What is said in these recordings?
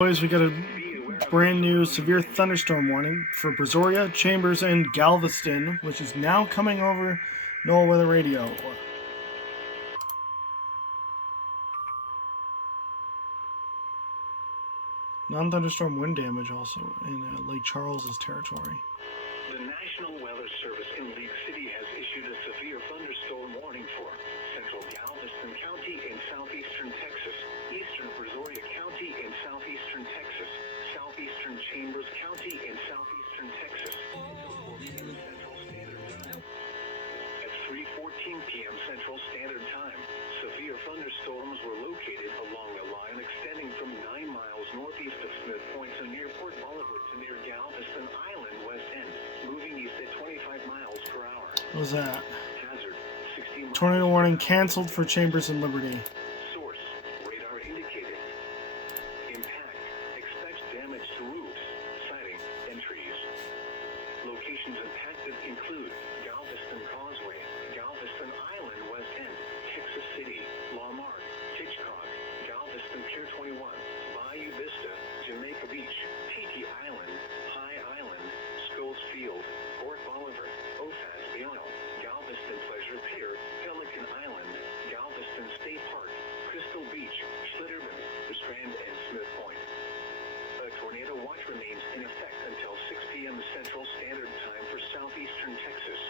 Boys, we got a brand new severe thunderstorm warning for Brazoria, Chambers, and Galveston, which is now coming over NOAA Weather Radio. Non-thunderstorm wind damage also in Lake Charles's territory. The National Weather Service in League City has issued a severe thunderstorm warning for central Galveston County in southeastern Texas, eastern Brazoria County in southeastern Texas, southeastern Chambers County in southeastern Texas. Central Standard Time. At 3:14 p.m. Central Standard Time, severe thunderstorms were located along a line extending from 9 miles northeast of Smith Point to near Port Bolivar to near Galveston Island West End, moving east at 25 miles per hour. What was that? Hazard, 60 Tornado warning canceled for Chambers and Liberty. Source, radar indicated. Impact, expects damage to roofs, siding, and trees. Locations impacted include Galveston Causeway, Galveston Island West End, Texas City, Lamar, Hitchcock, Galveston Pier 21, Bayou Vista, Jamaica Beach, Tiki Island, High Island, Scholes Field, Port Bolivar, Ophas Isle, Galveston Pleasure Pier, Pelican Island, Galveston State Park, Crystal Beach, Schlitterman, The Strand, and Smith Point. A tornado watch remains in effect until 6 p.m. Central Standard Time for southeastern Texas.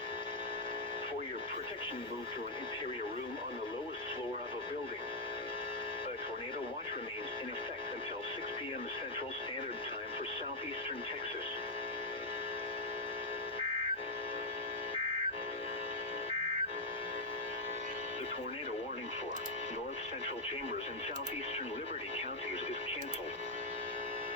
For your protection, move to an interior room on the lowest floor of a building. A tornado watch remains in effect until 6 p.m. Central Standard Time for southeastern Texas. The tornado warning for north central Chambers and southeastern Liberty counties is canceled.